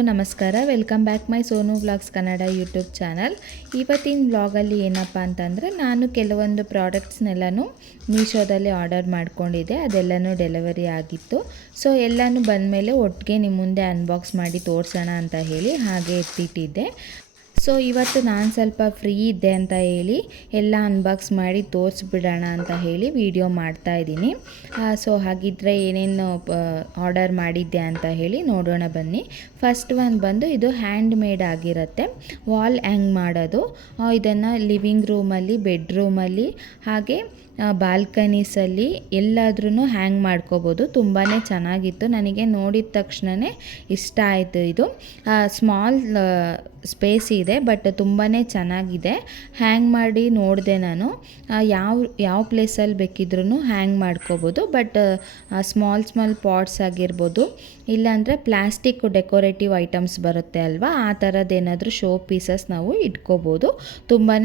ನಮಸ್ಕಾರ. Welcome back my Sonu vlogs Kannada YouTube channel ಇವತ್ತಿನ ವ್ಲಾಗಲ್ಲಿ ಏನಪ್ಪ ಅಂತಂದರೆ ನಾನು ಕೆಲವೊಂದು ಪ್ರಾಡಕ್ಟ್ಸ್ನೆಲ್ಲನೂ ಮೀಶೋದಲ್ಲಿ ಆರ್ಡರ್ ಮಾಡಿಕೊಂಡಿದ್ದೆ. ಅದೆಲ್ಲನೂ ಡೆಲಿವರಿ ಆಗಿತ್ತು. ಸೊ ಎಲ್ಲನೂ ಬಂದಮೇಲೆ ಒಟ್ಟಿಗೆ ನಿಮ್ಮ ಮುಂದೆ ಅನ್ಬಾಕ್ಸ್ ಮಾಡಿ ತೋರಿಸೋಣ ಅಂತ ಹೇಳಿ ಹಾಗೆ ಎತ್ತಿಟ್ಟಿದ್ದೆ ಸೊ ಇವತ್ತು ನಾನು ಸ್ವಲ್ಪ ಫ್ರೀ ಇದ್ದೆ ಅಂತ ಹೇಳಿ, ಎಲ್ಲ ಅನ್ಬಾಕ್ಸ್ ಮಾಡಿ ತೋರಿಸ್ಬಿಡೋಣ ಅಂತ ಹೇಳಿ ವಿಡಿಯೋ ಮಾಡ್ತಾ ಇದ್ದೀನಿ. ಸೊ ಹಾಗಿದ್ರೆ ಏನೇನು ಆರ್ಡರ್ ಮಾಡಿದ್ದೆ ಅಂತ ಹೇಳಿ ನೋಡೋಣ ಬನ್ನಿ. ಫಸ್ಟ್ ಒಂದು ಬಂದು ಇದು ಹ್ಯಾಂಡ್ ಮೇಡ್ ಆಗಿರುತ್ತೆ. ವಾಲ್ ಹ್ಯಾಂಗ್ ಮಾಡೋದು. ಇದನ್ನು ಲಿವಿಂಗ್ ರೂಮಲ್ಲಿ ಬೆಡ್ರೂಮಲ್ಲಿ ಹಾಗೆ ಬಾಲ್ಕನೀಸಲ್ಲಿ ಎಲ್ಲಾದ್ರೂ ಹ್ಯಾಂಗ್ ಮಾಡ್ಕೋಬೋದು. ತುಂಬಾ ಚೆನ್ನಾಗಿತ್ತು. ನನಗೆ ನೋಡಿದ ತಕ್ಷಣವೇ ಇಷ್ಟ ಆಯಿತು ಇದು. ಸ್ಮಾಲ್ ಸ್ಪೇಸ್ ಇದೆ. ಬಟ್ ತುಂಬಾ ಚೆನ್ನಾಗಿದೆ. ಹ್ಯಾಂಗ್ ಮಾಡಿ ನೋಡಿದೆ ನಾನು. ಯಾವ ಯಾವ ಪ್ಲೇಸಲ್ಲಿ ಬೇಕಿದ್ರೂ ಹ್ಯಾಂಗ್ ಮಾಡ್ಕೋಬೋದು ಬಟ್ ಸ್ಮಾಲ್ ಸ್ಮಾಲ್ ಪಾಟ್ಸ್ ಆಗಿರ್ಬೋದು. ಇಲ್ಲಾಂದರೆ ಪ್ಲಾಸ್ಟಿಕ್ ಡೆಕೋರೇಟಿವ್ ಐಟಮ್ಸ್ ಬರುತ್ತೆ ಅಲ್ವಾ? ಆ ಥರದ್ದೇನಾದರೂ ಶೋ ಪೀಸಸ್ ನಾವು ಇಟ್ಕೋಬೋದು. ತುಂಬಾ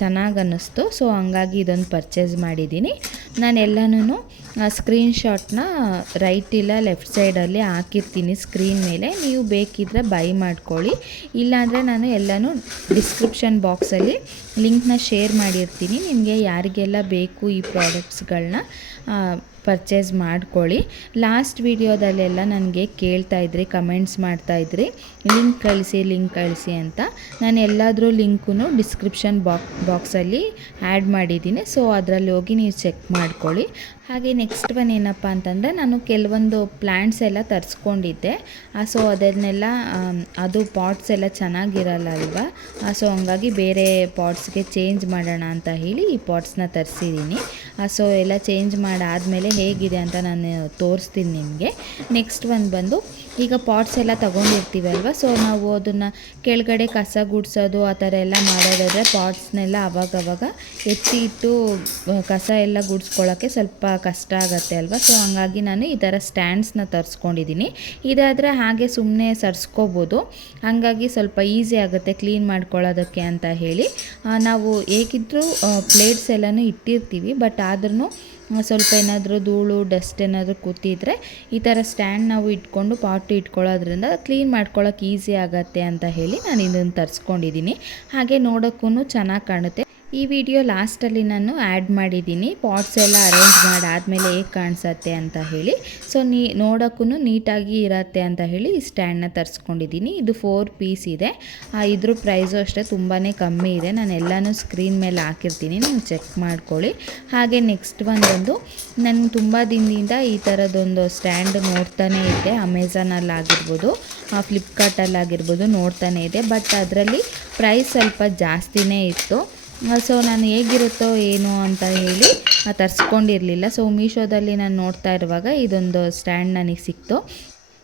ಚೆನ್ನಾಗಿ ಅನ್ನಿಸ್ತು. ಸೊ ಹಂಗಾಗಿ ಇದೊಂದು ಪರ್ಚೇಸ್ ಮಾಡಿದ್ದೀನಿ ನಾನು ಎಲ್ಲನೂ ಸ್ಕ್ರೀನ್ಶಾಟ್ನ ರೈಟ್ ಇಲ್ಲ ಲೆಫ್ಟ್ ಸೈಡಲ್ಲಿ ಹಾಕಿರ್ತೀನಿ. ಸ್ಕ್ರೀನ್ ಮೇಲೆ ನೀವು ಬೇಕಿದ್ದರೆ ಬೈ ಮಾಡ್ಕೊಳ್ಳಿ. ಇಲ್ಲಾಂದರೆ ನಾನು ಎಲ್ಲನೂ ಡಿಸ್ಕ್ರಿಪ್ಷನ್ ಬಾಕ್ಸಲ್ಲಿ ಲಿಂಕ್ನ ಶೇರ್ ಮಾಡಿರ್ತೀನಿ. ನಿಮಗೆ ಯಾರಿಗೆಲ್ಲ ಬೇಕು ಈ ಪ್ರಾಡಕ್ಟ್ಸ್ಗಳನ್ನ ಪರ್ಚೇಸ್ ಮಾಡ್ಕೊಳ್ಳಿ. ಲಾಸ್ಟ್ ವಿಡಿಯೋದಲ್ಲೆಲ್ಲ ನನಗೆ ಕೇಳ್ತಾ ಇದ್ರಿ, ಕಮೆಂಟ್ಸ್ ಮಾಡ್ತಾಯಿದ್ರಿ ಲಿಂಕ್ ಕಳಿಸಿ ಲಿಂಕ್ ಕಳಿಸಿ ಅಂತ. ನಾನು ಎಲ್ಲಾದರೂ ಲಿಂಕೂ ಡಿಸ್ಕ್ರಿಪ್ಷನ್ ಬಾಕ್, ಬಾಕ್ಸಲ್ಲಿ ಆ್ಯಡ್ ಮಾಡಿದ್ದೀನಿ. ಸೊ, ಅದರಲ್ಲಿ ಹೋಗಿ ನೀವು ಚೆಕ್ ಮಾಡ್ಕೊಳ್ಳಿ. ಹಾಗೆ ನೆಕ್ಸ್ಟ್ ಒನ್ ಏನಪ್ಪ ಅಂತಂದರೆ, ನಾನು ಕೆಲವೊಂದು ಪ್ಲ್ಯಾಂಟ್ಸ್ ಎಲ್ಲ ತರಿಸ್ಕೊಂಡಿದ್ದೆ. ಸೊ, ಅದನ್ನೆಲ್ಲ ಅದು ಪಾಟ್ಸ್ ಎಲ್ಲ ಚೆನ್ನಾಗಿರಲ್ಲ ಅಲ್ವಾ? ಸೊ, ಹಂಗಾಗಿ ಬೇರೆ ಪಾಟ್ಸ್ಗೆ ಚೇಂಜ್ ಮಾಡೋಣ ಅಂತ ಹೇಳಿ ಈ ಪಾಟ್ಸ್ನ ತರಿಸಿದ್ದೀನಿ ಸೊ ಎಲ್ಲ ಚೇಂಜ್ ಮಾಡಾದಮೇಲೆ ಹೇಗಿದೆ ಅಂತ ನಾನು ತೋರಿಸ್ತೀನಿ ನಿಮಗೆ. ನೆಕ್ಸ್ಟ್ ಒಂದು ಬಂದು ಈಗ ಪಾಟ್ಸ್ ಎಲ್ಲ ಅಲ್ವಾ? ಸೊ ನಾವು ಅದನ್ನು ಕೆಳಗಡೆ ಕಸ ಗುಡಿಸೋದು, ಆ ಥರ ಎಲ್ಲ ಮಾಡೋದಾದರೆ ಪಾಟ್ಸ್ನೆಲ್ಲ ಅವಾಗವಾಗ ಎತ್ತಿ ಇಟ್ಟು ಕಸ ಎಲ್ಲ ಗುಡಿಸ್ಕೊಳ್ಳೋಕ್ಕೆ ಸ್ವಲ್ಪ ಕಷ್ಟ ಆಗುತ್ತೆ ಅಲ್ವಾ? ಸೊ ಹಂಗಾಗಿ ನಾನು ಈ ಥರ ಸ್ಟ್ಯಾಂಡ್ಸ್ನ ತರಿಸ್ಕೊಂಡಿದ್ದೀನಿ. ಇದಾದರೆ ಹಾಗೆ ಸುಮ್ಮನೆ ಸರ್ಸ್ಕೋಬೋದು. ಹಾಗಾಗಿ ಸ್ವಲ್ಪ ಈಸಿ ಆಗುತ್ತೆ ಕ್ಲೀನ್ ಮಾಡ್ಕೊಳ್ಳೋದಕ್ಕೆ ಅಂತ ಹೇಳಿ. ನಾವು ಹೇಗಿದ್ದರೂ ಪ್ಲೇಟ್ಸ್ ಎಲ್ಲನೂ ಇಟ್ಟಿರ್ತೀವಿ ಬಟ್ ಆದ್ರೂ ಸ್ವಲ್ಪ ಏನಾದರೂ ಧೂಳು ಡಸ್ಟ್ ಏನಾದರೂ ಕೂತಿದ್ರೆ ಈ ಥರ ಸ್ಟ್ಯಾಂಡ್ ನಾವು ಇಟ್ಕೊಂಡು ಪಾಟು ಇಟ್ಕೊಳ್ಳೋದ್ರಿಂದ ಕ್ಲೀನ್ ಮಾಡ್ಕೊಳ್ಳೋಕೆ ಈಸಿ ಆಗುತ್ತೆ ಅಂತ ಹೇಳಿ ನಾನು ಇದನ್ನು ತರಿಸ್ಕೊಂಡಿದ್ದೀನಿ ಹಾಗೆ ನೋಡೋಕ್ಕೂ ಚೆನ್ನಾಗಿ ಕಾಣುತ್ತೆ. ಈ ವಿಡಿಯೋ ಲಾಸ್ಟಲ್ಲಿ ನಾನು ಆ್ಯಡ್ ಮಾಡಿದ್ದೀನಿ. ಪಾಟ್ಸ್ ಎಲ್ಲ ಅರೇಂಜ್ ಮಾಡಾದಮೇಲೆ ಹೇಗೆ ಕಾಣಿಸತ್ತೆ ಅಂತ ಹೇಳಿ. ಸೊ ನೀ ನೋಡೋಕ್ಕೂ ನೀಟಾಗಿ ಇರತ್ತೆ ಅಂತ ಹೇಳಿ ಈ ಸ್ಟ್ಯಾಂಡನ್ನ ತರಿಸ್ಕೊಂಡಿದ್ದೀನಿ. ಇದು ಫೋರ್ ಪೀಸ್ ಇದೆ. ಇದ್ರ ಪ್ರೈಸು ಅಷ್ಟೇ ತುಂಬಾ ಕಮ್ಮಿ ಇದೆ. ನಾನು ಎಲ್ಲನೂ ಸ್ಕ್ರೀನ್ ಮೇಲೆ ಹಾಕಿರ್ತೀನಿ. ನೀವು ಚೆಕ್ ಮಾಡ್ಕೊಳ್ಳಿ. ಹಾಗೆ ನೆಕ್ಸ್ಟ್ ಒಂದೊಂದು ನನಗೆ ತುಂಬ ದಿನದಿಂದ ಈ ಥರದೊಂದು ಸ್ಟ್ಯಾಂಡ್ ನೋಡ್ತಾನೆ ಇದ್ದೆ. ಅಮೆಝಾನಲ್ಲಿ ಆಗಿರ್ಬೋದು ಫ್ಲಿಪ್ಕಾರ್ಟಲ್ಲಿ ಆಗಿರ್ಬೋದು ನೋಡ್ತಾನೇ ಇದೆ ಬಟ್ ಅದರಲ್ಲಿ ಪ್ರೈಸ್ ಸ್ವಲ್ಪ ಜಾಸ್ತಿನೇ ಇತ್ತು. ಸೊ ನಾನು ಹೇಗಿರುತ್ತೋ ಏನು ಅಂತ ಹೇಳಿ ತರಿಸ್ಕೊಂಡಿರಲಿಲ್ಲ. ಸೊ ಮೀಶೋದಲ್ಲಿ ನಾನು ನೋಡ್ತಾ ಇರುವಾಗ ಇದೊಂದು ಸ್ಟ್ಯಾಂಡ್ ನನಗೆ ಸಿಕ್ತು.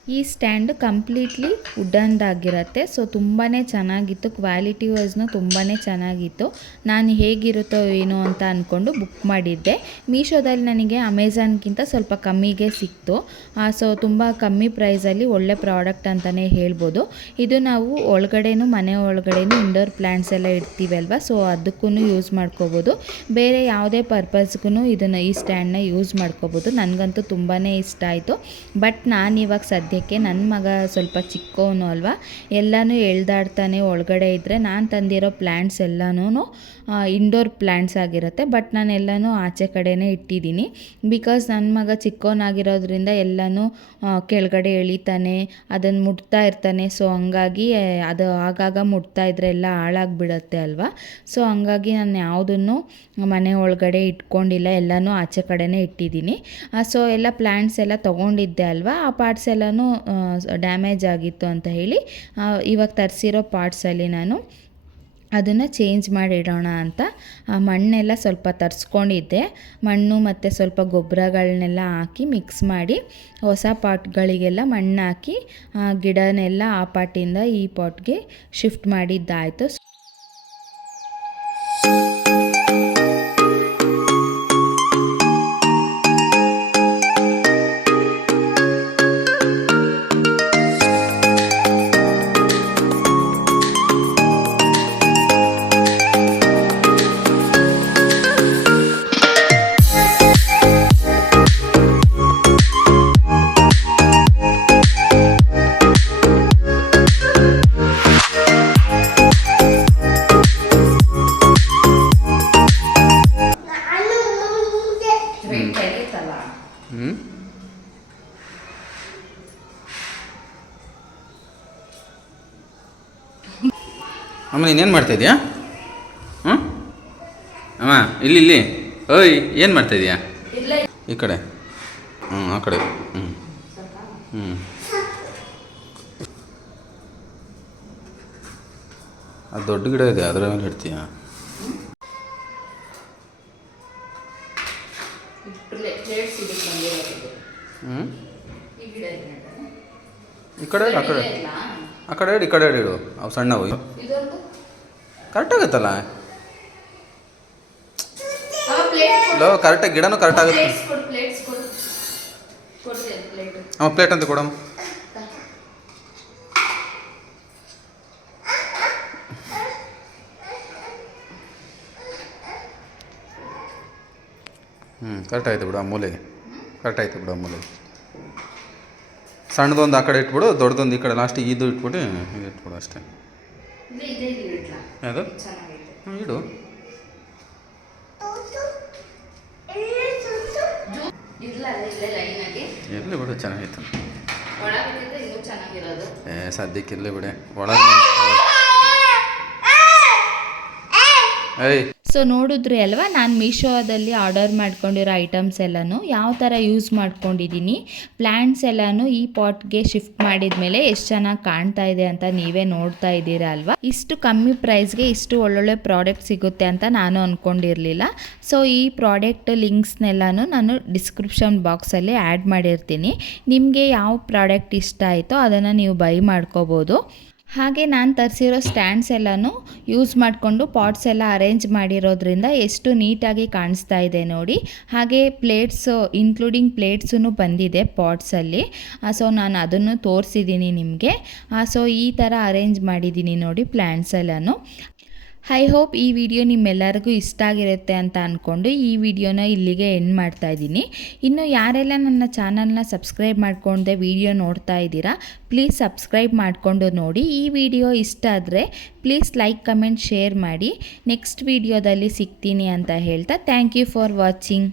ಈ ಸ್ಟ್ಯಾಂಡ್ ಕಂಪ್ಲೀಟ್ಲಿ ವುಡನ್ದಾಗಿರುತ್ತೆ. ಸೊ ತುಂಬಾ ಚೆನ್ನಾಗಿತ್ತು. ಕ್ವಾಲಿಟಿ ವೈಸ್ನು ತುಂಬಾ ಚೆನ್ನಾಗಿತ್ತು. ನಾನು ಹೇಗಿರುತ್ತೋ ಏನೋ ಅಂತ ಅಂದ್ಕೊಂಡು ಬುಕ್ ಮಾಡಿದ್ದೆ. ಮೀಶೋದಲ್ಲಿ ನನಗೆ ಅಮೆಝಾನ್ಗಿಂತ ಸ್ವಲ್ಪ ಕಮ್ಮಿಗೆ ಸಿಕ್ತು. ಸೊ, ತುಂಬ ಕಮ್ಮಿ ಪ್ರೈಸಲ್ಲಿ ಒಳ್ಳೆ ಪ್ರಾಡಕ್ಟ್ ಅಂತಲೇ ಹೇಳ್ಬೋದು. ಇದು ನಾವು ಒಳಗಡೆನೂ, ಮನೆ ಒಳಗಡೆನೂ ಇಂಡೋರ್ ಪ್ಲ್ಯಾಂಟ್ಸ್ ಎಲ್ಲ ಇಡ್ತೀವಲ್ವ? ಸೊ ಅದಕ್ಕೂ ಯೂಸ್ ಮಾಡ್ಕೋಬೋದು. ಬೇರೆ ಯಾವುದೇ ಪರ್ಪಸ್ಗೂ ಇದನ್ನು ಈ ಸ್ಟ್ಯಾಂಡನ್ನ ಯೂಸ್ ಮಾಡ್ಕೋಬೋದು. ನನಗಂತೂ ತುಂಬಾ ಇಷ್ಟ ಆಯಿತು. ಬಟ್ ನಾನು ಇವಾಗ ಸದ್ಯ ಸದ್ಯಕ್ಕೆ ನನ್ನ ಮಗ ಸ್ವಲ್ಪ ಚಿಕ್ಕವನು ಅಲ್ವಾ? ಎಲ್ಲನೂ ಎಳ್ದಾಡ್ತಾನೆ, ಒಳಗಡೆ ಇದ್ದರೆ ನಾನು ತಂದಿರೋ ಪ್ಲ್ಯಾಂಟ್ಸ್ ಎಲ್ಲನೂ ಇಂಡೋರ್ ಪ್ಲ್ಯಾಂಟ್ಸ್ ಆಗಿರುತ್ತೆ. ಬಟ್ ನಾನು ಎಲ್ಲನೂ ಆಚೆ ಕಡೆನೇ ಇಟ್ಟಿದ್ದೀನಿ. ಬಿಕಾಸ್ ನನ್ನ ಮಗ ಚಿಕ್ಕವನಾಗಿರೋದ್ರಿಂದ ಎಲ್ಲನೂ ಕೆಳಗಡೆ ಎಳಿತಾನೆ ಅದನ್ನು ಮುಟ್ತಾ ಇರ್ತಾನೆ. ಸೊ, ಹಂಗಾಗಿ ಅದು ಆಗಾಗ ಮುಟ್ತಾ ಇದ್ರೆ ಎಲ್ಲ ಹಾಳಾಗಿಬಿಡತ್ತೆ ಅಲ್ವಾ? ಸೊ, ಹಂಗಾಗಿ ನಾನು ಯಾವುದನ್ನು ಮನೆ ಒಳಗಡೆ ಇಟ್ಕೊಂಡಿಲ್ಲ. ಎಲ್ಲನೂ ಆಚೆ ಕಡೆನೇ ಇಟ್ಟಿದ್ದೀನಿ. ಸೊ, ಎಲ್ಲ ಪ್ಲ್ಯಾಂಟ್ಸ್ ಎಲ್ಲ ತೊಗೊಂಡಿದ್ದೆ ಅಲ್ವಾ? ಆ ಪಾರ್ಟ್ಸ್ ಎಲ್ಲನೂ ಡ್ಯಾಮೇಜ್ ಆಗಿತ್ತು ಅಂತ ಹೇಳಿ ಇವಾಗ ತರಿಸಿರೋ ಪಾರ್ಟ್ಸಲ್ಲಿ ನಾನು ಅದನ್ನು ಚೇಂಜ್ ಮಾಡಿಡೋಣ ಅಂತ ಮಣ್ಣೆಲ್ಲ ಸ್ವಲ್ಪ ತರಿಸ್ಕೊಂಡಿದ್ದೆ. ಮಣ್ಣು ಮತ್ತು ಸ್ವಲ್ಪ ಗೊಬ್ಬರಗಳನ್ನೆಲ್ಲ ಹಾಕಿ ಮಿಕ್ಸ್ ಮಾಡಿ, ಹೊಸ ಪಾಟ್ಗಳಿಗೆಲ್ಲ ಮಣ್ಣು ಹಾಕಿ ಗಿಡನೆಲ್ಲ ಆ ಪಾಟಿಂದ ಈ ಪಾಟ್ಗೆ ಶಿಫ್ಟ್ ಮಾಡಿದ್ದಾಯಿತು. ಹ್ಞೂ ಅಮ್ಮ ಮಾಡ್ತಾ ಇದೆಯಾ? ಹ್ಞೂ ಅಮ್ಮ, ಇಲ್ಲಿ ಇಲ್ಲಿ. ಓಯ್, ಏನು ಮಾಡ್ತಾಯಿದ್ಯಾ ಈ ಕಡೆ. ಹ್ಞೂ ಆ ಕಡೆ. ಹ್ಞೂ ಹ್ಞೂ ಅದು ದೊಡ್ಡ ಗಿಡ ಇದೆ, ಅದರ ಮೇಲೆ ಇಡ್ತೀಯಾ? ಈ ಕಡೆ ಆ ಕಡೆ. ಆ ಕಡೆ ಇಡು ಈ ಕಡೆ ಇಡು ಅವು ಸಣ್ಣವು. ಕರೆಕ್ಟ್ ಆಗುತ್ತಲ್ಲ? ಲೋ ಕರೆಕ್ಟಾಗಿ ಗಿಡನೂ ಕರೆಕ್ಟ್ ಆಗುತ್ತೆ. ಹಾಂ ಪ್ಲೇಟ್ ಅಂತ ಕೊಡಮ್ಮ ಹ್ಞೂ ಕರೆಕ್ಟ್ ಆಯ್ತು ಬಿಡು ಆ ಮೂಲೆಗೆ ಕರೆಕ್ಟ್ ಆಯಿತು ಬಿಡು ಆ ಮೂಲೆಗೆ ಸಣ್ಣದೊಂದು ಆ ಕಡೆ ಇಟ್ಬಿಡು ದೊಡ್ಡದೊಂದು ಈ ಕಡೆ ಲಾಸ್ಟಿಗೆ ಇದು ಇಟ್ಬಿಟ್ಟು ಹೀಗೆ ಇಟ್ಬಿಡು ಅಷ್ಟೇ. ಯಾವುದು? ಹ್ಞೂ ಇಡು. ಎಲ್ಲಿ ಬಿಡು ಚೆನ್ನಾಗಿತ್ತು ಏ ಸದ್ಯಕ್ಕೆ ಇರಲಿ ಬಿಡೆ. ಒಳಗೆ ಸೊ ನೋಡಿದ್ರಿ ಅಲ್ವಾ? ನಾನು ಮೀಶೋದಲ್ಲಿ ಆರ್ಡರ್ ಮಾಡ್ಕೊಂಡಿರೋ ಐಟಮ್ಸ್ ಎಲ್ಲಾನು ಯಾವ ಥರ ಯೂಸ್ ಮಾಡ್ಕೊಂಡಿದ್ದೀನಿ ಪ್ಲ್ಯಾಂಟ್ಸ್ ಎಲ್ಲಾನು ಈ ಪಾಟ್ಗೆ ಶಿಫ್ಟ್ ಮಾಡಿದ ಮೇಲೆ ಎಷ್ಟು ಚೆನ್ನಾಗಿ ಕಾಣ್ತಾ ಇದೆ ಅಂತ ನೀವೇ ನೋಡ್ತಾ ಇದ್ದೀರಾ ಅಲ್ವಾ? ಇಷ್ಟು ಕಮ್ಮಿ ಪ್ರೈಸ್ಗೆ ಇಷ್ಟು ಒಳ್ಳೊಳ್ಳೆ ಪ್ರಾಡಕ್ಟ್ ಸಿಗುತ್ತೆ ಅಂತ ನಾನು ಅಂದ್ಕೊಂಡಿರಲಿಲ್ಲ ಸೊ ಈ ಪ್ರಾಡಕ್ಟ್ ಲಿಂಕ್ಸ್ನೆಲ್ಲನೂ ನಾನು ಡಿಸ್ಕ್ರಿಪ್ಷನ್ ಬಾಕ್ಸಲ್ಲಿ ಆ್ಯಡ್ ಮಾಡಿರ್ತೀನಿ. ನಿಮಗೆ ಯಾವ ಪ್ರಾಡಕ್ಟ್ ಇಷ್ಟ ಆಯಿತೋ ಅದನ್ನು ನೀವು ಬೈ ಮಾಡ್ಕೋಬೋದು. ಹಾಗೆ ನಾನು ತರಿಸಿರೋ ಸ್ಟ್ಯಾಂಡ್ಸ್ ಎಲ್ಲನೂ ಯೂಸ್ ಮಾಡಿಕೊಂಡು ಪಾಟ್ಸ್ ಎಲ್ಲ ಅರೇಂಜ್ ಮಾಡಿರೋದ್ರಿಂದ ಎಷ್ಟು ನೀಟಾಗಿ ಕಾಣಿಸ್ತಾ ಇದೆ ನೋಡಿ. ಹಾಗೆ ಪ್ಲೇಟ್ಸು ಇನ್ಕ್ಲೂಡಿಂಗ್ ಪ್ಲೇಟ್ಸೂ ಬಂದಿದೆ ಪಾಟ್ಸಲ್ಲಿ ಸೊ ನಾನು ಅದನ್ನು ತೋರಿಸಿದ್ದೀನಿ ನಿಮಗೆ. ಸೊ ಈ ಥರ ಅರೇಂಜ್ ಮಾಡಿದ್ದೀನಿ ನೋಡಿ ಪ್ಲ್ಯಾಂಟ್ಸ್ ಎಲ್ಲನೂ. ಐ ಹೋಪ್ ಈ ವಿಡಿಯೋ ನಿಮ್ಮೆಲ್ಲರಿಗೂ ಇಷ್ಟ ಆಗಿರುತ್ತೆ ಅಂತ ಅಂದ್ಕೊಂಡು ಈ ವಿಡಿಯೋನ ಇಲ್ಲಿಗೆ ಎಂಡ್ ಮಾಡ್ತಾ ಇದ್ದೀನಿ. ಇನ್ನು ಯಾರೆಲ್ಲ ನನ್ನ ಚಾನಲ್ನ ಸಬ್ಸ್ಕ್ರೈಬ್ ಮಾಡ್ಕೊಂಡೆ ವಿಡಿಯೋ ನೋಡ್ತಾ ಇದ್ದೀರಾ ಪ್ಲೀಸ್ ಸಬ್ಸ್ಕ್ರೈಬ್ ಮಾಡಿಕೊಂಡು ನೋಡಿ. ಈ ವಿಡಿಯೋ ಇಷ್ಟ ಆದರೆ ಪ್ಲೀಸ್ ಲೈಕ್ ಕಮೆಂಟ್ ಶೇರ್ ಮಾಡಿ. ನೆಕ್ಸ್ಟ್ ವಿಡಿಯೋದಲ್ಲಿ ಸಿಗ್ತೀನಿ ಅಂತ ಹೇಳ್ತಾ ಥ್ಯಾಂಕ್ ಯು ಫಾರ್ ವಾಚಿಂಗ್